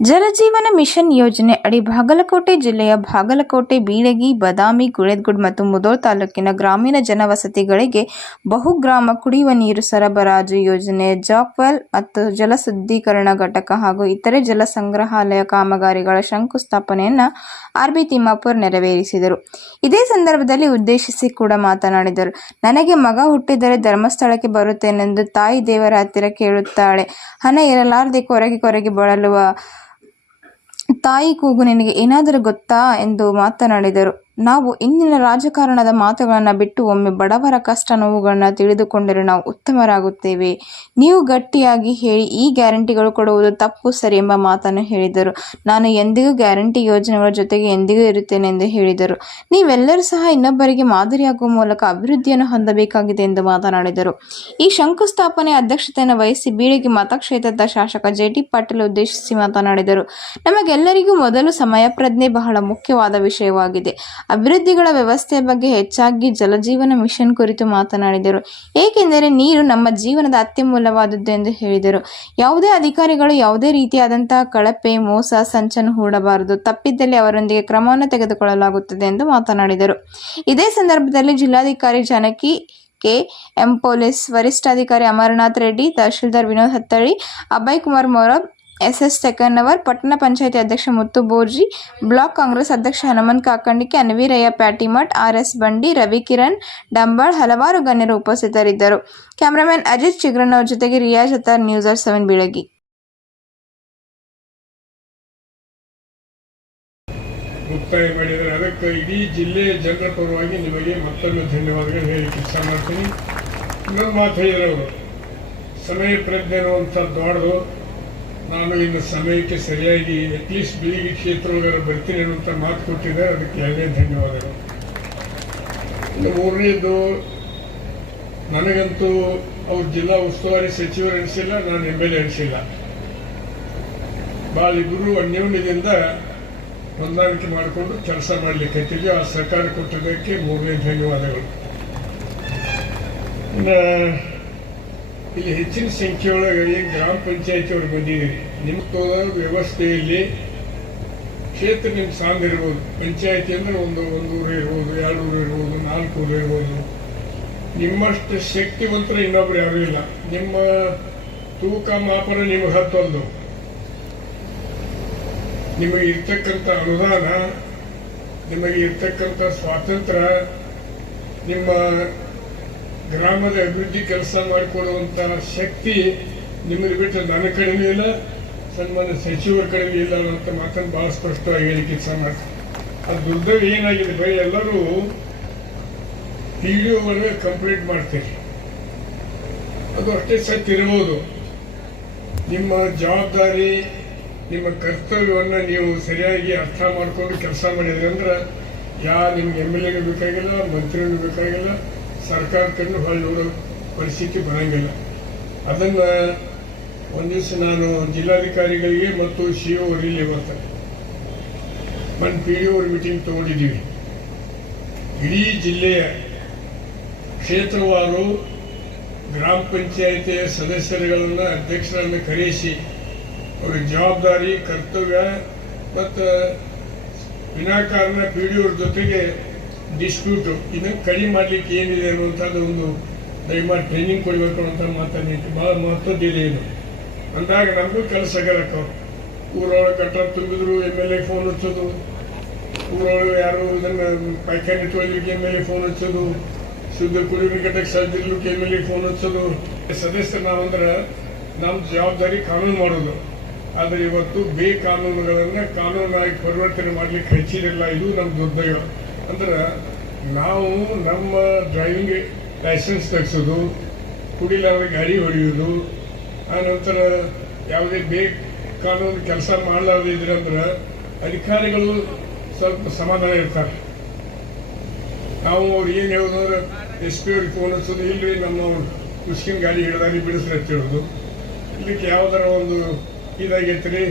Jal Jeevan mission ಯೋಜನೆ ಅಡಿ ಬಾಗಲಕೋಟೆ ಜಿಲ್ಲೆಯ ಬಾಗಲಕೋಟೆ, ಬೀಳಗಿ, ಬದಾಮಿ, ಗುಳೇದಗುಡ್ ಮತ್ತು ಮುಧೋಳ ತಾಲೂಕಿನ ಗ್ರಾಮೀಣ ಜನವಸತಿಗಳಿಗೆ ಬಹುಗ್ರಾಮ ಕುಡಿಯುವ ನೀರು ಸರಬರಾಜು ಯೋಜನೆ, ಜಾಕ್ವೆಲ್ ಮತ್ತು ಜಲ ಶುದ್ಧೀಕರಣ ಘಟಕ ಹಾಗೂ ಇತರೆ ಜಲ ಸಂಗ್ರಹಾಲಯ ಕಾಮಗಾರಿಗಳ ಶಂಕುಸ್ಥಾಪನೆಯನ್ನು ಆರ್.ಬಿ. ತಿಮ್ಮಾಪುರ್ ನೆರವೇರಿಸಿದರು. ಇದೇ ಸಂದರ್ಭದಲ್ಲಿ ಉದ್ದೇಶಿಸಿ ಕೂಡ ಮಾತನಾಡಿದರು. ನನಗೆ ಮಗ ಹುಟ್ಟಿದರೆ ಧರ್ಮಸ್ಥಳಕ್ಕೆ ಬರುತ್ತೇನೆಂದು ತಾಯಿ ದೇವರ ಹತ್ತಿರ ಕೇಳುತ್ತಾಳೆ. ಹಣ ಇರಲಾರದೆ ಕೊರಗಿ ಬಳಲುವ ತಾಯಿ ಕೂಗು ನಿನಗೆ ಏನಾದರೂ ಗೊತ್ತಾ ಎಂದು ಮಾತನಾಡಿದರು. ನಾವು ಇಂದಿನ ರಾಜಕಾರಣದ ಮಾತುಗಳನ್ನು ಬಿಟ್ಟು ಒಮ್ಮೆ ಬಡವರ ಕಷ್ಟ ನೋವುಗಳನ್ನು ತಿಳಿದುಕೊಂಡರೆ ನಾವು ಉತ್ತಮರಾಗುತ್ತೇವೆ. ನೀವು ಗಟ್ಟಿಯಾಗಿ ಹೇಳಿ ಈ ಗ್ಯಾರಂಟಿಗಳು ಕೊಡುವುದು ತಪ್ಪು ಸರಿ ಎಂಬ ಮಾತನ್ನು ಹೇಳಿದರು. ನಾನು ಎಂದಿಗೂ ಗ್ಯಾರಂಟಿ ಯೋಜನೆಗಳ ಜೊತೆಗೆ ಎಂದಿಗೂ ಇರುತ್ತೇನೆ ಎಂದು ಹೇಳಿದರು. ನೀವೆಲ್ಲರೂ ಸಹ ಇನ್ನೊಬ್ಬರಿಗೆ ಮಾದರಿಯಾಗುವ ಮೂಲಕ ಅಭಿವೃದ್ಧಿಯನ್ನು ಹೊಂದಬೇಕಾಗಿದೆ ಎಂದು ಮಾತನಾಡಿದರು. ಈ ಶಂಕುಸ್ಥಾಪನೆ ಅಧ್ಯಕ್ಷತೆಯನ್ನು ವಹಿಸಿ ಬೀಳಗಿ ಮತಕ್ಷೇತ್ರದ ಶಾಸಕ ಜೆ.ಟಿ. ಪಾಟೀಲ್ ಉದ್ದೇಶಿಸಿ ಮಾತನಾಡಿದರು. ನಮಗೆಲ್ಲರಿಗೂ ಮೊದಲು ಸಮಯ ಪ್ರಜ್ಞೆ ಬಹಳ ಮುಖ್ಯವಾದ ವಿಷಯವಾಗಿದೆ. ಅಭಿವೃದ್ಧಿಗಳ ವ್ಯವಸ್ಥೆಯ ಬಗ್ಗೆ ಹೆಚ್ಚಾಗಿ ಜಲಜೀವನ ಮಿಷನ್ ಕುರಿತು ಮಾತನಾಡಿದರು. ಏಕೆಂದರೆ ನೀರು ನಮ್ಮ ಜೀವನದ ಅತ್ಯಮೂಲ್ಯವಾದದ್ದು ಎಂದು ಹೇಳಿದರು. ಯಾವುದೇ ಅಧಿಕಾರಿಗಳು ಯಾವುದೇ ರೀತಿಯಾದಂತಹ ಕಳಪೆ, ಮೋಸ, ಸಂಚನ್ನು ಹೂಡಬಾರದು. ತಪ್ಪಿದ್ದಲ್ಲಿ ಅವರೊಂದಿಗೆ ಕ್ರಮವನ್ನು ತೆಗೆದುಕೊಳ್ಳಲಾಗುತ್ತದೆ ಎಂದು ಮಾತನಾಡಿದರು. ಇದೇ ಸಂದರ್ಭದಲ್ಲಿ ಜಿಲ್ಲಾಧಿಕಾರಿ ಜಾನಕಿ ಕೆ.ಎಂ, ಪೊಲೀಸ್ ವರಿಷ್ಠಾಧಿಕಾರಿ ಅಮರನಾಥ್ ರೆಡ್ಡಿ, ತಹಶೀಲ್ದಾರ್ ವಿನೋದ್ ಹತ್ತಳ್ಳಿ, ಅಭಯ್ ಕುಮಾರ್ ಮೊರಬ್, ಎಸ್.ಎಸ್. ತೆಕ್ಕನ್ನವರ್, ಪಟ್ಟಣ ಪಂಚಾಯಿತಿ ಅಧ್ಯಕ್ಷ ಮುತ್ತು ಬೋರ್ಜಿ, ಬ್ಲಾಕ್ ಕಾಂಗ್ರೆಸ್ ಅಧ್ಯಕ್ಷ ಹನುಮಂತ್ ಕಾಕಂಡಿಕೆ, ಅನ್ವೀರಯ್ಯ ಪ್ಯಾಟಿಮಠ್, ಆರ್.ಎಸ್. ಬಂಡಿ, ರವಿ ಕಿರಣ್ ಡಂಬಾಳ್, ಹಲವಾರು ಗಣ್ಯರು ಉಪಸ್ಥಿತರಿದ್ದರು. ಕ್ಯಾಮರಾಮನ್ ಅಜಿತ್ ಚಿಗ್ರನ್ ಅವರ ಜೊತೆಗೆ ರಿಯಾಜ್ ಅತ್ತಾರ್, ನ್ಯೂಸ್7 ಬೀಳಗಿ. ಮುಕ್ತಾಯ ಮಾಡಿದರೆ ಅದಕ್ಕೆ ಇಡೀ ಜಿಲ್ಲೆಯ ಜನರ ಪರವಾಗಿ ನಿಮಗೆ ಮತ್ತೊಮ್ಮೆ ಧನ್ಯವಾದಗಳು ಹೇಳಲಿಕ್ಕೆ ಇಚ್ಛೆ ಮಾಡ್ತೀನಿ. ಇನ್ನೊಂದು ಮಾತು ಹೇಳಿದ್ರು, ಸಮಯ ಪ್ರಜ್ಞೆ ಅನ್ನುವಂಥದ್ದು ದೊಡ್ಡದು. ನಾನು ಇನ್ನು ಸಮಯಕ್ಕೆ ಸರಿಯಾಗಿ ಅಟ್ಲೀಸ್ಟ್ ಬೀಳಗಿ ಕ್ಷೇತ್ರದೊಳಗೆ ಬರ್ತೀನಿ ಅನ್ನುವಂಥ ಮಾತು ಕೊಟ್ಟಿದ್ದೆ. ಅದಕ್ಕೆ ಎರಡನೇ ಧನ್ಯವಾದಗಳು. ಇನ್ನು ಮೂರನೇದು, ನನಗಂತೂ ಅವ್ರ ಜಿಲ್ಲಾ ಉಸ್ತುವಾರಿ ಸಚಿವರು ಅನಿಸಿಲ್ಲ, ನಾನು MLA ಅನಿಸಿಲ್ಲ. ಭಾಳ ಇಬ್ಬರು ಅನ್ಯೋನ್ಯದಿಂದ ಹೊಂದಾಣಿಕೆ ಮಾಡಿಕೊಂಡು ಕೆಲಸ ಮಾಡಲಿಕ್ಕೆ ಆ ಸರ್ಕಾರ ಕೊಟ್ಟಿದ್ದಕ್ಕೆ ಮೂರನೇ ಧನ್ಯವಾದಗಳು. ಇನ್ನು ಇಲ್ಲಿ ಹೆಚ್ಚಿನ ಸಂಖ್ಯೆಯೊಳಗೆ ಗ್ರಾಮ ಪಂಚಾಯತಿ ಅವ್ರು ಬಂದಿದ್ದೀರಿ. ನಿಮ್ಮ ವ್ಯವಸ್ಥೆಯಲ್ಲಿ ಕ್ಷೇತ್ರ ನಿಮ್ಗೆ ಸಾಂದ್ ಇರ್ಬೋದು. ಪಂಚಾಯತಿ ಅಂದ್ರೆ ಒಂದು ಊರು ಇರ್ಬೋದು, 2 ಊರು ಇರ್ಬೋದು, 4 ಊರು ಇರ್ಬೋದು. ನಿಮ್ಮಷ್ಟು ಶಕ್ತಿವಂತರ ಇನ್ನೊಬ್ರು ಯಾರೂ ಇಲ್ಲ. ನಿಮ್ಮ ತೂಕ ಮಾಪನ ನಿಮಗೆ ಹತ್ತೊಂದು. ನಿಮಗೆ ಇರ್ತಕ್ಕಂಥ ಅನುದಾನ, ನಿಮಗೆ ಇರ್ತಕ್ಕಂಥ ಸ್ವಾತಂತ್ರ್ಯ, ನಿಮ್ಮ ಗ್ರಾಮದ ಅಭಿವೃದ್ಧಿ ಕೆಲಸ ಮಾಡಿಕೊಡುವಂಥ ಶಕ್ತಿ ನಿಮ್ಮದು ಬಿಟ್ಟು ನನ್ನ ಕಡೆಯೂ ಇಲ್ಲ, ಸನ್ಮಾನ್ಯ ಸಚಿವರ ಕಡೆಯೂ ಇಲ್ಲ ಅನ್ನೋಂಥ ಮಾತನ್ನು ಭಾಳ ಸ್ಪಷ್ಟವಾಗಿ ಹೇಳಿಕೆ ಇಚ್ಛೆ ಮಾಡ್ತೀನಿ. ಅದು ದುರ್ದೈವ ಏನಾಗಿದೆ, ಬರೀ ಎಲ್ಲರೂ PDOಗಳನ್ನ ಕಂಪ್ಲೀಟ್ ಮಾಡ್ತೀರಿ. ಅದು ಅಷ್ಟೇ ಸತ್ಯ ಇರ್ಬೋದು. ನಿಮ್ಮ ಜವಾಬ್ದಾರಿ, ನಿಮ್ಮ ಕರ್ತವ್ಯವನ್ನು ನೀವು ಸರಿಯಾಗಿ ಅರ್ಥ ಮಾಡಿಕೊಂಡು ಕೆಲಸ ಮಾಡಿದ್ರಿ ಅಂದ್ರೆ ನಿಮ್ಗೆ MLAನೂ ಬೇಕಾಗಿಲ್ಲ, ಮಂತ್ರಿನೂ ಬೇಕಾಗಿಲ್ಲ, ಸರ್ಕಾರ ಕಣ್ಣು ಹೊಳ್ಳಿ ನೋಡೋ ಪರಿಸ್ಥಿತಿ ಬರಂಗಿಲ್ಲ. ಅದನ್ನು ಒಂದು ದಿವಸ ನಾನು ಜಿಲ್ಲಾಧಿಕಾರಿಗಳಿಗೆ ಮತ್ತು CO ಅವರಲ್ಲಿ ಬರ್ತಾರೆ ಮೊನ್ನೆ PDO ಮೀಟಿಂಗ್ ತಗೊಂಡಿದ್ದೀವಿ. ಇಡೀ ಜಿಲ್ಲೆಯ ಕ್ಷೇತ್ರವಾರು ಗ್ರಾಮ ಪಂಚಾಯಿತಿಯ ಸದಸ್ಯರುಗಳನ್ನು, ಅಧ್ಯಕ್ಷರನ್ನು ಕರೆಸಿ ಅವರ ಜವಾಬ್ದಾರಿ, ಕರ್ತವ್ಯ ಮತ್ತು ವಿನಾಕಾರಣ PDO ಜೊತೆಗೆ ಡಿಸ್ಪ್ಯೂಟು ಇದನ್ನು ಕಡಿಮೆ ಮಾಡಲಿಕ್ಕೆ ಏನಿದೆ ಅನ್ನುವಂಥದ್ದು ಒಂದು ದಯಮಾಡಿ ಟ್ರೈನಿಂಗ್ ಕೊಡಬೇಕು ಅಂತ ಮಾತಾಡಲಿಕ್ಕೆ ಭಾಳ ಮಹತ್ವದ್ದಿದೆ. ಇದು ಅಂದಾಗ ನಮಗೂ ಕೆಲಸ ಆಗಲಕ್ಕ ಊರೊಳಗೆ ಕಟ್ಟಡ ತುಂಬಿದ್ರು MLA ಫೋನ್ ಹಚ್ಚೋದು, ಊರೊಳಗೆ ಯಾರು ಇದನ್ನು ಪೈಖಾನೆ ಇಟ್ಕೊಳ್ಳಿಕ್ಕೆ MLA ಫೋನ್ ಹಚ್ಚೋದು, ಶುದ್ಧ ಕುಡಿಯುವ ಘಟಕ ಸಜ್ಜಿರ್ಲಿಕ್ಕೆ MLA ಫೋನ್ ಹಚ್ಚೋದು. ಸದಸ್ಯರು ನಾವಂದ್ರೆ ನಮ್ಮ ಜವಾಬ್ದಾರಿ ಕಾನೂನು ಮಾಡೋದು. ಆದರೆ ಇವತ್ತು ಕಾನೂನುಗಳನ್ನು ಕಾನೂನಾಗಿ ಪರಿವರ್ತನೆ ಮಾಡಲಿಕ್ಕೆ ಹಚ್ಚಿರಲಿಲ್ಲ. ಇದು ನಮ್ಮ ದುರ್ದೈವ. ಅಂದ್ರೆ ನಾವು ನಮ್ಮ ಡ್ರೈವಿಂಗ್ ಲೈಸೆನ್ಸ್ ತೆಗೆಸೋದು, ಕುಡಿಲಾರದ ಗಾಡಿ ಹೊಡೆಯೋದು, ಆನಂತರ ಯಾವುದೇ ಕಾನೂನು ಕೆಲಸ ಮಾಡಲಾರದಿದ್ರೆ ಅಂದ್ರೆ ಅಧಿಕಾರಿಗಳು ಸ್ವಲ್ಪ ಸಮಾಧಾನ ಇರ್ತಾರೆ. ನಾವು ಅವ್ರು ಏನು ಹೇಳೋದಂದ್ರೆ SP ಅವ್ರಿಗೆ ಫೋನ್ ಹಚ್ಚೋದು, ಇಲ್ಲರಿ ನಮ್ಮ ಮುಸ್ಕಿನ್ ಗಾಡಿ ಹಿಡಿದಾರಿ ಬಿಡಿಸ್ರಿ ಅಂತ ಹೇಳೋದು. ಇಲ್ಲಿಕ್ಕೆ ಯಾವುದರ ಒಂದು ಇದಾಗೈತ್ರಿ,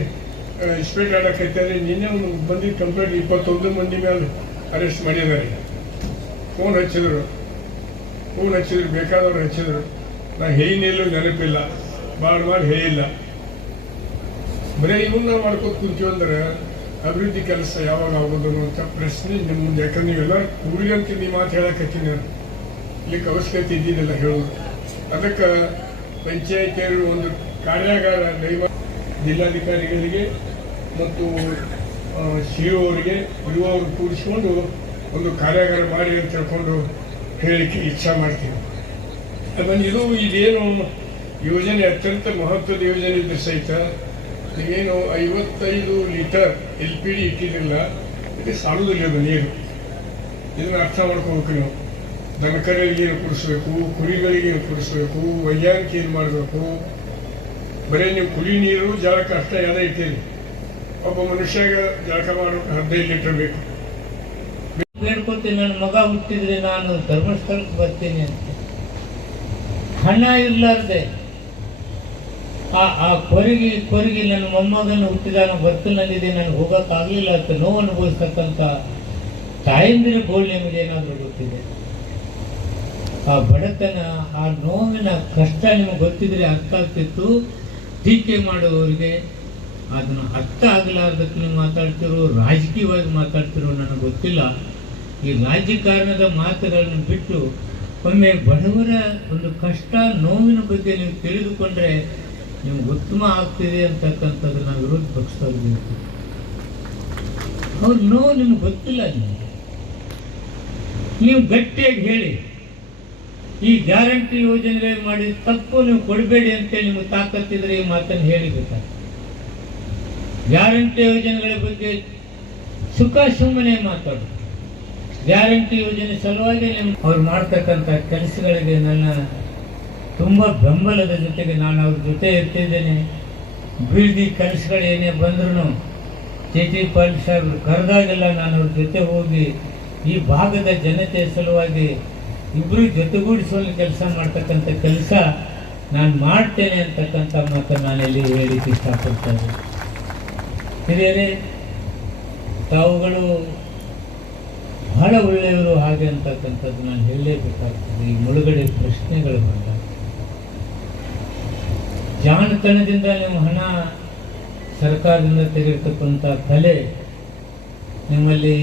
ಸ್ಪೀಡ್ ಆಡಕೈತೆ. ನಿನ್ನೆ ಒಂದು ಬಂದಿದ್ದ ಕಂಪ್ಲೇಂಟ್ 21 ಮಂದಿ ಮೇಲೆ ಅರೆಸ್ಟ್ ಮಾಡಿದ್ದಾರೆ. ಫೋನ್ ಹಚ್ಚಿದ್ರು, ಬೇಕಾದವ್ರು ಹಚ್ಚಿದ್ರು. ನಾ ಹೇಳೇನಿಲ್ಲ, ನೆನಪಿಲ್ಲ, ಮಾಡಿ ಹೇಳಿಲ್ಲ. ಬರೀ ಇವನ್ನ ಮಾಡ್ಕೋತ ಕುಂತೀವಿ ಅಂದ್ರೆ ಅಭಿವೃದ್ಧಿ ಕೆಲಸ ಯಾವಾಗ ಆಗೋದು ಅನ್ನುವಂಥ ಪ್ರಶ್ನೆ ನಿಮ್ಮ ಮುಂದೆ. ಯಾಕಂದ್ರೆ ನೀವೆಲ್ಲ ಕೂಡಿ ಅಂತ ನೀವು ಮಾತು ಹೇಳಕತ್ತೀನಿ ನಾನು, ಇಲ್ಲಿಕ್ಕೆ ಅವಶ್ಯಕತೆ ಇದ್ದಿದ್ದಿಲ್ಲ ಹೇಳೋದು. ಅದಕ್ಕೆ ಪಂಚಾಯತಿಯವರು ಒಂದು ಕಾರ್ಯಾಗಾರ ಜಿಲ್ಲಾಧಿಕಾರಿಗಳಿಗೆ ಮತ್ತು ಸಿಇಒ ಅವರಿಗೆ ಯುವವರು ಕೂಡಿಸ್ಕೊಂಡು ಒಂದು ಕಾರ್ಯಾಗಾರ ಮಾಡಿ ಅಂತ ತಿಳ್ಕೊಂಡು ಹೇಳಲಿಕ್ಕೆ ಇಚ್ಛಾ ಮಾಡ್ತೀನಿ. ಆಮೇಲೆ ಇದೇನು ಯೋಜನೆ ಅತ್ಯಂತ ಮಹತ್ವದ ಯೋಜನೆ ಇದ್ದರೆ ಸಹಿತ ನೀವೇನು 55 ಲೀಟರ್ LPD ಇಟ್ಟಿದ್ದಿಲ್ಲ, ಇದು ಸಾಲುದಿಲ್ಲ ಅದು ನೀರು. ಇದನ್ನು ಅರ್ಥ ಮಾಡ್ಕೋಬೇಕು ನೀವು. ದನಕರಿಗೆ ಏನು ಕುಡಿಸ್ಬೇಕು, ಕುರಿಗಳಿಗೆ ಏನು ಕುಡಿಸ್ಬೇಕು, ವೈಜ್ಞಾನಿಕ ಏನು ಮಾಡಬೇಕು. ಬರೀ ನೀವು ಕುಡಿ ನೀರು ಜಳಕ ಅಷ್ಟೇ ಎಲ್ಲ ಇಟ್ಟಿರಿ. ಒಬ್ಬ ಮನುಷ್ಯಾಗ ಜಳಕ ಮಾಡೋಕೆ 15 ಲೀಟರ್ ಬೇಕು. ಬೇಡ್ಕೊತೀನಿ, ನನ್ನ ಮಗ ಹುಟ್ಟಿದ್ರೆ ನಾನು ಧರ್ಮಸ್ಥಳಕ್ಕೆ ಬರ್ತೀನಿ ಅಂತ. ಹಣ ಇರಲಾರ್ದೆ ಆ ಕೊರಗಿ ನನ್ನ ಮೊಮ್ಮಗನ ಹುಟ್ಟಿದಾಗ ಬರ್ತಿನಲ್ಲಿದೆ, ನನಗೆ ಹೋಗೋಕ್ಕಾಗಲಿಲ್ಲ ಅಂತ ನೋವು ಅನುಭವಿಸ್ತಕ್ಕಂಥ ತಾಯಂದಿರ ಗೋಳು ನಿಮಗೆ ಏನಾದರೂ ಗೊತ್ತಿದೆ? ಆ ಬಡತನ, ಆ ನೋವಿನ ಕಷ್ಟ ನಿಮಗೆ ಗೊತ್ತಿದ್ರೆ ಅರ್ಥ ಆಗ್ತಿತ್ತು. ಟೀಕೆ ಮಾಡುವವರಿಗೆ ಅದನ್ನು ಅರ್ಥ ಆಗಲಾರ್ದಕ್ಕೆ ನೀವು ಮಾತಾಡ್ತಿರೋ, ರಾಜಕೀಯವಾಗಿ ಮಾತಾಡ್ತಿರೋ ನನಗೆ ಗೊತ್ತಿಲ್ಲ. ಈ ರಾಜಕಾರಣದ ಮಾತುಗಳನ್ನು ಬಿಟ್ಟು ಒಮ್ಮೆ ಬಡವರ ಒಂದು ಕಷ್ಟ ನೋವಿನ ಬಗ್ಗೆ ನೀವು ತಿಳಿದುಕೊಂಡ್ರೆ ನಿಮ್ಗೆ ಉತ್ತಮ ಆಗ್ತಿದೆ ಅಂತಕ್ಕಂಥದ್ದು ನಾವು ವಿರೋಧ ಪಕ್ಷದವ್ರಿಗೆ ಹೇಳ್ತೀವಿ. ಅವ್ರ ನೋವು ನಿಮ್ಗೆ ಗೊತ್ತಿಲ್ಲ. ನೀವು ಗಟ್ಟಿಯಾಗಿ ಹೇಳಿ, ಈ ಗ್ಯಾರಂಟಿ ಯೋಜನೆ ಮಾಡಿ ತಪ್ಪು ನೀವು ಕೊಡಬೇಡಿ ಅಂತೇಳಿ ನಿಮ್ಗೆ ತಾಕತ್ತಿದ್ರೆ ಈ ಮಾತನ್ನು ಹೇಳಿಬೇಕಾಗ್ತದೆ. ಗ್ಯಾರಂಟಿ ಯೋಜನೆಗಳ ಬಗ್ಗೆ ಸುಖ ಸುಮ್ಮನೆ ಮಾತಾಡು. ಗ್ಯಾರಂಟಿ ಯೋಜನೆ ಸಲುವಾಗಿ ಅವ್ರು ಮಾಡ್ತಕ್ಕಂಥ ಕೆಲಸಗಳಿಗೆ ನನ್ನ ತುಂಬ ಬೆಂಬಲದ ಜೊತೆಗೆ ನಾನು ಅವ್ರ ಜೊತೆ ಇರ್ತಿದ್ದೇನೆ. ಬೀಳ್ದಿ ಕೆಲಸಗಳು ಏನೇ ಬಂದ್ರೂ ಟಿ ಪಾಟೀಲ್ ಸಾಹೇಬರು ಕರೆದಾಗೆಲ್ಲ ನಾನು ಅವ್ರ ಜೊತೆ ಹೋಗಿ ಈ ಭಾಗದ ಜನತೆ ಸಲುವಾಗಿ ಇಬ್ಬರು ಜೊತೆಗೂಡಿಸುವ ಕೆಲಸ ಮಾಡ್ತಕ್ಕಂಥ ಕೆಲಸ ನಾನು ಮಾಡ್ತೇನೆ ಅಂತಕ್ಕಂಥ ಮಾತನ್ನು ನಾನೆಲ್ಲಿ ಹೇಳಿಕ್ಕೆ ಇಷ್ಟಪಡ್ತಾ ಇದ್ದೀನಿ. ಹಿರಿಯರೇ, ತಾವುಗಳು ಬಹಳ ಒಳ್ಳೆಯವರು ಹಾಗೆ ಅಂತಕ್ಕಂಥದ್ದು ನಾನು ಹೇಳಲೇಬೇಕಾಗ್ತದೆ. ಈ ಮುಳುಗಡೆ ಪ್ರಶ್ನೆಗಳು ಬಂದಾಗ ಜಾಣತನದಿಂದ ನೀವು ಹಣ ಸರ್ಕಾರದಿಂದ ತೆಗೆದುಕೊಂಥ ಕಲೆ ನಿಮ್ಮಲ್ಲಿ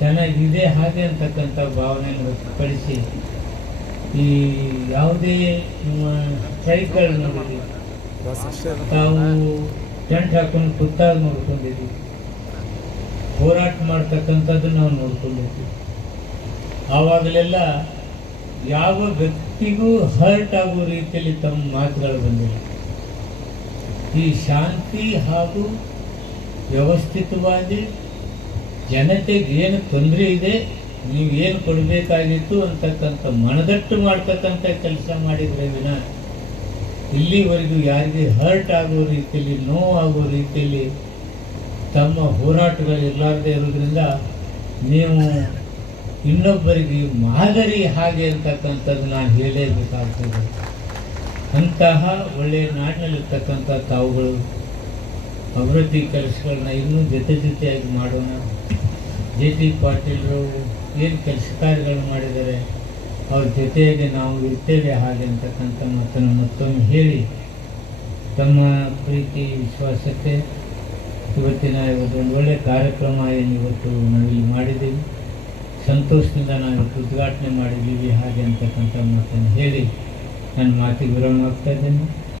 ಚೆನ್ನಾಗಿದೆ ಹಾಗೆ ಅಂತಕ್ಕಂಥ ಭಾವನೆಯನ್ನು ವ್ಯಕ್ತಪಡಿಸಿ ಈ ಯಾವುದೇ ನಿಮ್ಮ ಸೈಕಲ್ ನೋಡಿ, ತಾವು ಟೆಂಟ್ ಹಾಕೊಂಡು ಕುತ್ತಾಗ ನೋಡ್ಕೊಂಡಿದ್ದೀವಿ, ಹೋರಾಟ ಮಾಡ್ತಕ್ಕಂಥದ್ದು ನಾವು ನೋಡ್ಕೊಂಡಿದ್ದೀವಿ. ಆವಾಗಲೆಲ್ಲ ಯಾವ ವ್ಯಕ್ತಿಗೂ ಹರ್ಟ್ ಆಗೋ ರೀತಿಯಲ್ಲಿ ತಮ್ಮ ಮಾತುಗಳು ಬಂದಿಲ್ಲ. ಈ ಶಾಂತಿ ಹಾಗೂ ವ್ಯವಸ್ಥಿತವಾಗಿ ಜನತೆಗೆ ಏನು ತೊಂದರೆ ಇದೆ, ನೀವು ಏನು ಕೊಡಬೇಕಾಗಿತ್ತು ಅಂತಕ್ಕಂಥ ಮನದಟ್ಟು ಮಾಡ್ತಕ್ಕಂಥ ಕೆಲಸ ಮಾಡಿದರೆ ವಿನ ಇಲ್ಲಿವರೆಗೂ ಯಾರಿಗೆ ಹರ್ಟ್ ಆಗೋ ರೀತಿಯಲ್ಲಿ, ನೋವಾಗೋ ರೀತಿಯಲ್ಲಿ ತಮ್ಮ ಹೋರಾಟಗಳು ಇರಲಾರ್ದೇ ಇರೋದ್ರಿಂದ ನೀವು ಇನ್ನೊಬ್ಬರಿಗೆ ಮಾದರಿ ಹಾಗೆ ಅಂತಕ್ಕಂಥದ್ದು ನಾನು ಹೇಳಲೇಬೇಕಾಗ್ತದೆ. ಅಂತಹ ಒಳ್ಳೆಯ ನಾಡಿನಲ್ಲಿರ್ತಕ್ಕಂಥ ತಾವುಗಳು ಅಭಿವೃದ್ಧಿ ಕೆಲಸಗಳನ್ನ ಇನ್ನೂ ಜೊತೆಯಾಗಿ ಮಾಡೋಣ. ಟಿ ಪಾಟೀಲರು ಏನು ಕೆಲಸ ಕಾರ್ಯಗಳು ಮಾಡಿದ್ದಾರೆ ಅವ್ರ ಜೊತೆಗೆ ನಾವು ಇರ್ತೇವೆ ಹಾಗೆ ಅಂತಕ್ಕಂಥ ಮಾತನ್ನು ಮತ್ತೊಮ್ಮೆ ಹೇಳಿ ತಮ್ಮ ಪ್ರೀತಿ ವಿಶ್ವಾಸಕ್ಕೆ ಇವತ್ತಿನ ಒಂದು ಒಳ್ಳೆಯ ಕಾರ್ಯಕ್ರಮ ಏನು ಇವತ್ತು ನಾವಿಲ್ಲಿ ಮಾಡಿದ್ದೀವಿ, ಸಂತೋಷದಿಂದ ನಾವು ಉದ್ಘಾಟನೆ ಮಾಡಿದ್ದೀವಿ ಹಾಗೆ ಅಂತಕ್ಕಂಥ ಮಾತನ್ನು ಹೇಳಿ ನನ್ನ ಮಾತಿಗೆ ವಿರಾಮ ಆಗ್ತಾ ಇದ್ದೇನೆ.